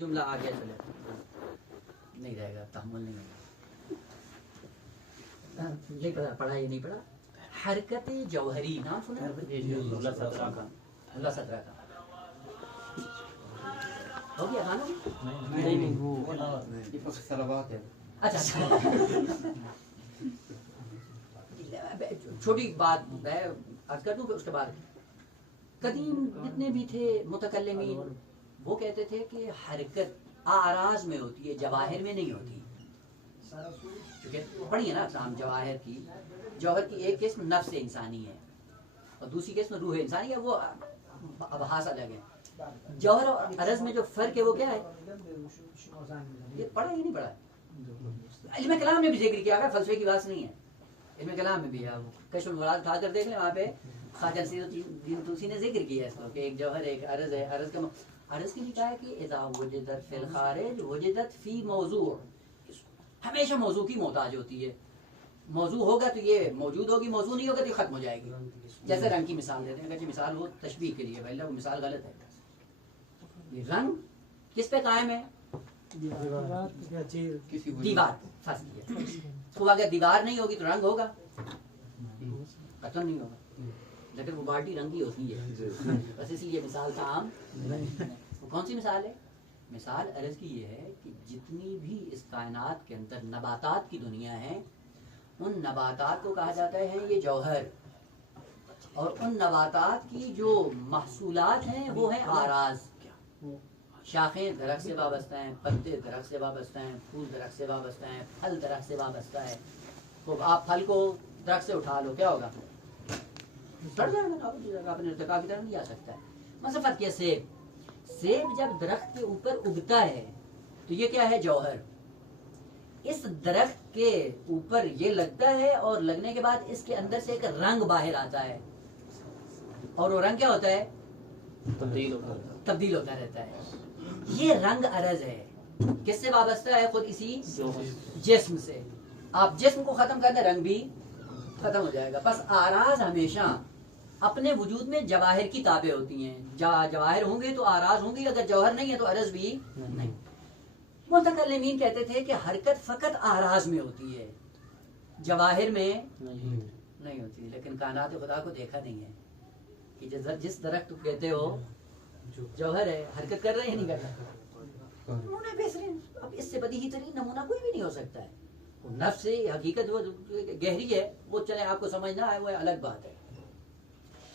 جملہ آ گیا چلے نہیں رہے گا، تحمل نہیں ہوگا. نہیں پڑھا، پڑھا یہ نہیں پڑھا. حرکت جوہری نام سنا ہے؟ اللہ سترہ کا ہو گیا کھانا؟ نہیں اچھا چھوٹی بات ہے عرض کر دوں کہ اس کے بعد قدیم جتنے بھی تھے متکلمین وہ کہتے تھے کہ حرکت آراز میں ہوتی ہے، جواہر میں نہیں ہوتی. پڑھیے نا اقسام جواہر کی. جوہر کی ایک قسم نفس انسانی ہے اور دوسری قسم روح انسانی ہے، وہ ابحاث الگ ہے. جوہر اور عرض میں جو فرق ہے وہ کیا ہے؟ یہ پڑھا ہی نہیں پڑھا. علم کلام میں بھی ذکر کیا گیا، فلسفے کی بات نہیں ہے. علم کلام میں بھی کشف المراد اٹھا کر دیکھ لیں، وہاں پہ خواجہ نصیرالدین طوسی نے ذکر کیا ہے اس کو کہ ایک جوہر ایک عرض ہے. عرض کی لکھا ہے کہ اذا وجدت فی الخارج وجدت فی موضوع، ہمیشہ موضوع کی محتاج ہوتی ہے. موضوع ہوگا تو یہ موجود ہوگی، موضوع نہیں ہوگا تو یہ ختم ہو جائے گی. جیسے رنگ کی مثال دیتے ہیں، اگرچہ مثال وہ تشبیہ کے لیے ہے، وہ مثال غلط ہے. یہ رنگ کس پہ قائم ہے؟ دیوار. فرض کیا تو اگر دیوار نہیں ہوگی تو رنگ ہوگا؟ ختم نہیں ہوگا. لیکن وہ بالٹی رنگی ہوتی ہے، بس اسی لیے مثال کا عام. وہ کون سی مثال ہے؟ مثال عرض کی یہ ہے کہ جتنی بھی اس کائنات کے اندر نباتات کی دنیا ہے، ان نباتات کو کہا جاتا ہے یہ جوہر، اور ان نباتات کی جو محصولات ہیں وہ ہیں آراز. شاخیں درخت سے وابستہ ہیں، پتے درخت سے وابستہ ہیں، پھول درخت سے وابستہ ہیں، پھل درخت سے وابستہ ہے. تو آپ پھل کو درخت سے اٹھا لو، کیا ہوگا؟ سڑ جائے گا. اپنے ارتقاء کی طرف نہیں آ سکتا ہے. مسافت کیا سیب جب درخت کے اوپر اگتا ہے تو یہ کیا ہے؟ جوہر. اس درخت کے اوپر یہ لگتا ہے اور لگنے کے بعد اس کے اندر سے ایک رنگ باہر آتا ہے، اور وہ رنگ کیا ہوتا ہے؟ تبدیل ہوتا رہتا ہے. یہ رنگ عرض ہے. کس سے وابستہ ہے؟ خود اسی جسم سے. آپ جسم کو ختم کر دیں، رنگ بھی ختم ہو جائے گا. بس آراز ہمیشہ اپنے وجود میں جواہر کی تابع ہوتی ہیں. جواہر ہوں گے تو آراز ہوں گی، اگر جوہر نہیں ہے تو عرض بھی نہیں. متکلمین کہتے تھے کہ حرکت فقط آراز میں ہوتی ہے، جواہر میں نہیں ہوتی. لیکن کائنات خدا کو دیکھا نہیں ہے کہ جس درخت کہتے ہو جوہر ہے، حرکت کر رہے ہیں نہیں کر رہے. نمونہ بہترین، اب اس سے بدیہی ترین نمونہ کوئی بھی نہیں ہو سکتا ہے. نفس سے حقیقت وہ گہری ہے، وہ چلے آپ کو سمجھنا ہے وہ الگ بات ہے.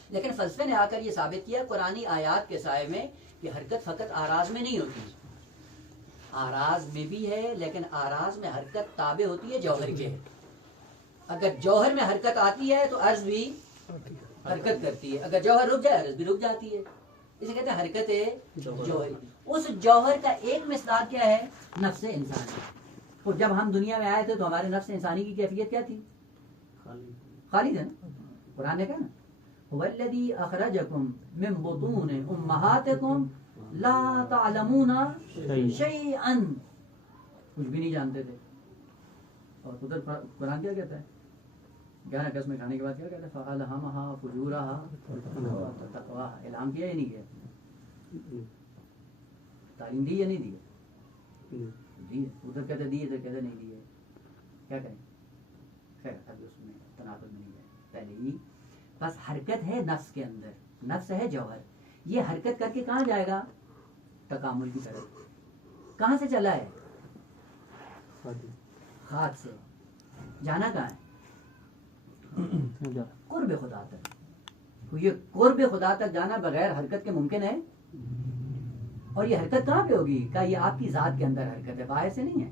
لیکن فلسفے نے آ کر یہ ثابت کیا قرآنی آیات کے سائے میں کہ حرکت فقط آراز میں نہیں ہوتی. آراز میں بھی ہے، لیکن آراز میں حرکت تابع ہوتی ہے جوہر کے. اگر جوہر میں حرکت آتی ہے تو عرض بھی حرکت کرتی ہے، اگر جوہر رک جائے عرض بھی رک جاتی ہے. اسے کہتے ہیں حرکت جوہری. اس جوہر کا ایک مصداق کیا ہے؟ نفس انسانی. اور جب ہم دنیا میں آئے تھے تو ہمارے نفس انسانی کی کیفیت کیا تھی؟ خالی تھا نا. قرآن نے کہا نا وَالَّذِي أَخْرَجَكُم مِّن بُطُونِ أُمَّهَاتِكُمْ لَا تَعْلَمُونَ شَيْئًا. کچھ بھی نہیں جانتے تھے. اور ادھر قرآن کیا کہتا ہے؟ 11 قسمیں کھانے کے بعد کیا کہتا ہے؟ فَأَلْهَمَهَا فُجُورَهَا وَتَقْوَاهَا. اعلام کیا یا نہیں کیا؟ تعلیم دی یا نہیں دی؟ دی. ادھر کہتے دیے، ادھر کہتے نہیں دیے. کیا کریں؟ خیر ابھی اس میں تناقض میں نہیں ہے. پہلے ہی بس حرکت ہے نفس کے اندر، نفس ہے جوہر. یہ حرکت کر کے کہاں جائے گا؟ تکامل کی طرف. کہاں سے چلا ہے؟ خاک سے. جانا کہاں ہے؟ قرب خدا تک. یہ قرب خدا تک جانا بغیر حرکت کے ممکن ہے؟ اور یہ حرکت کہاں پہ ہوگی؟ کہ یہ آپ کی ذات کے اندر حرکت ہے، باہر سے نہیں ہے.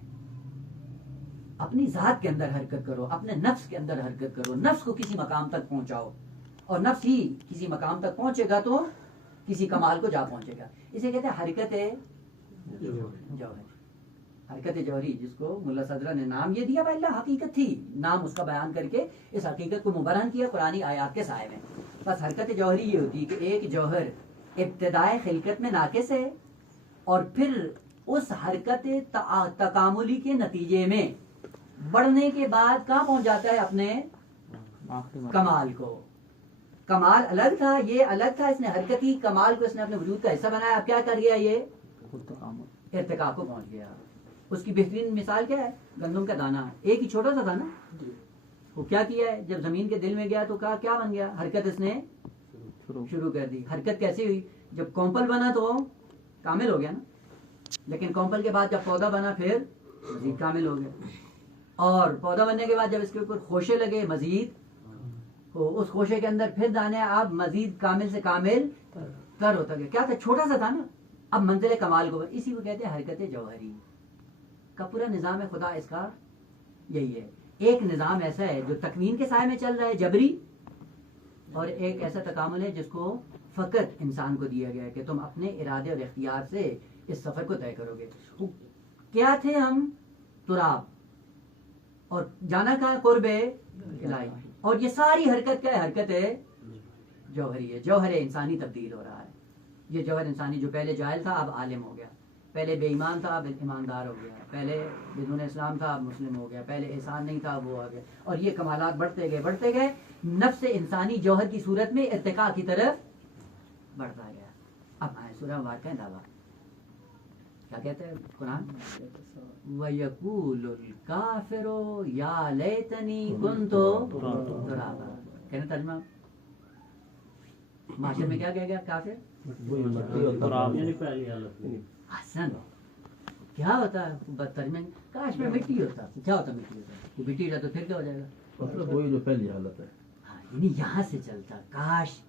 اپنی ذات کے اندر حرکت کرو، اپنے نفس کے اندر حرکت کرو، نفس کو کسی مقام تک پہنچاؤ، اور نفس ہی کسی مقام تک پہنچے گا تو کسی کمال کو جا پہنچے گا. اسے کہتے ہیں حرکت جوہری. حرکت جوہری جس کو ملا صدرہ نے نام یہ دیا، اللہ حقیقت تھی، نام اس کا بیان کر کے اس حقیقت کو مبرہن کیا قرآنی آیات کے سائے میں. بس حرکت جوہری یہ ہوتی ہے کہ ایک جوہر ابتدائے خلقت میں ناقص ہے، اور پھر اس حرکت تکاملی کے نتیجے میں بڑھنے کے بعد کہاں پہنچ جاتا ہے؟ اپنے کمال کو. کمال الگ تھا، یہ الگ تھا. اس نے حرکتی کمال کو اس نے اپنے وجود کا حصہ بنایا. اب کیا کر گیا؟ یہ ارتقا کو پہنچ گیا. اس کی بہترین مثال کیا ہے؟ گندم کا دانہ. ایک ہی چھوٹا سا تھا نا, وہ کیا کیا ہے جب زمین کے دل میں گیا تو کیا بن گیا؟ حرکت اس نے شروع کر دی. حرکت کیسی ہوئی؟ جب کونپل بنا تو کامل ہو گیا نا, لیکن کونپل کے بعد جب پودا بنا پھر مزید کامل ہو گیا, اور پودا بننے کے بعد جب اس کے اوپر خوشے لگے مزید, اس خوشے کے اندر پھر دانے, اب مزید کامل سے کامل تر ہوتا گیا. کیا تھا؟ چھوٹا سا تھا نا, اب منزل کمال کو. اسی کو کہتے ہیں حرکت جوہری کا. پورا نظام خدا اس کا یہی ہے. ایک نظام ایسا ہے جو تکوین کے سائے میں چل رہا ہے جبری, اور ایک ایسا تکامل ہے جس کو فقط انسان کو دیا گیا ہے کہ تم اپنے ارادے اور اختیار سے اس سفر کو طے کرو گے. کیا تھے ہم؟ تراب, اور جانا کہاں؟ قرب الہی. اور یہ ساری حرکت کیا ہے؟ حرکت ہے جوہری ہے. جوہر انسانی تبدیل ہو رہا ہے. یہ جوہر انسانی جو پہلے جاہل تھا اب عالم ہو گیا, پہلے بے ایمان تھا اب ایماندار ہو گیا, پہلے بدون اسلام تھا اب مسلم ہو گیا, پہلے احسان نہیں تھا وہ آ گیا. اور یہ کمالات بڑھتے گئے نفس انسانی جوہر کی صورت میں ارتقاء کی طرف بڑھتا گیا. اب آئے سورہ واقعہ دعویٰ کیا کہتے ہیں قرآن؟ وَيَقُولُ الْكَافِرُ يَا لَيْتَنِي كُنْتُ تُرَابًا. کہنا ترجمہ معاشر میں کیا کہے گا کافر؟ حسن. کیا ہوتا ہے ترجمہ؟ کاش میں مٹی ہوتا. کیا ہوتا مٹی ہوتا؟ وہ مٹی ہوتا تو پھر کیا ہو جائے گا؟ مطلب وہی جو پہلی حالت ہے. ہاں, یعنی یہاں سے چلتا. کاش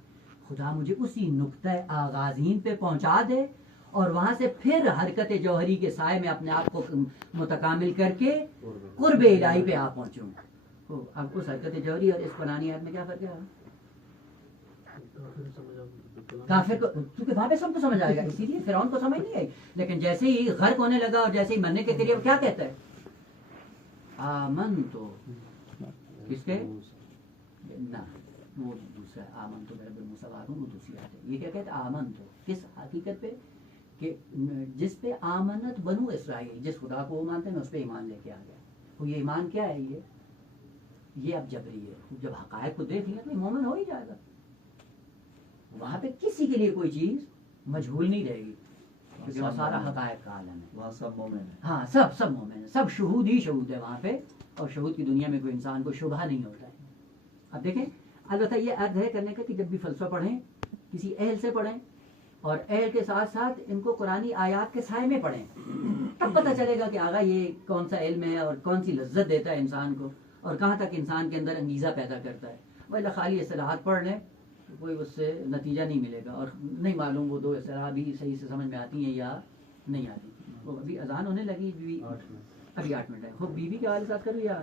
خدا مجھے اسی نقطہ آغازین پہ پہنچا دے اور وہاں سے پھر حرکت جوہری کے سائے میں اپنے آپ کو متکامل کر کے قرب الہی پہ آپ پہنچوں. اب اس حرکت جوہری اور اس قرآنی آیت میں کیا فرق ہے؟ کافر کو کیونکہ وہاں پہ سب کو سمجھ آئے گا, اسی لیے فرعون کو سمجھ نہیں آئی. لیکن جیسے ہی غرق ہونے لگا اور جیسے ہی مرنے کے قریب کیا کہتا ہے؟ آمنتو. کس کے؟ نہ وہ دوسرا آمنتو برب موسیٰ وہارون, وہ دوسری آیت ہے. یہ کیا کہتا ہے؟ آمنتو کس حقیقت پہ؟ کہ جس پہ آمنت بنو اسرائیل, جس خدا کو وہ مانتے ہیں اس پہ ایمان لے کے آ گیا. وہ یہ ایمان کیا ہے؟ یہ اب جبری ہے. جب حقائق کو دیکھ لیا تو مومن ہو ہی جائے گا. وہاں پہ کسی کے لیے کوئی چیز مجہول نہیں رہے گی کیونکہ وہ سارا حقائق کا عالم ہے. وہاں سب مومن ہیں. ہاں سب مومن ہیں, سب شہود ہی شہود ہے وہاں پہ, اور شہود کی دنیا میں کوئی انسان کو شبہ نہیں ہوتا ہے. اب دیکھیں البتہ یہ عرض ہے کرنے کا کہ جب بھی فلسفہ پڑھیں کسی اہل سے پڑھیں, اور اہل کے ساتھ ساتھ ان کو قرآنی آیات کے سائے میں پڑھیں, تب پتہ چلے گا کہ آگا یہ کون سا علم ہے اور کون سی لذت دیتا ہے انسان کو, اور کہاں تک انسان کے اندر انگیزہ پیدا کرتا ہے. ولی خالی اصطلاحات پڑھ لیں کوئی اس سے نتیجہ نہیں ملے گا, اور نہیں معلوم وہ دو اصطلاح بھی صحیح سے سمجھ میں آتی ہیں یا نہیں آتی. وہ ابھی اذان ہونے لگی, ابھی 8 منٹ ہے. خود بیوی کے حوالے ساتھ کروں یا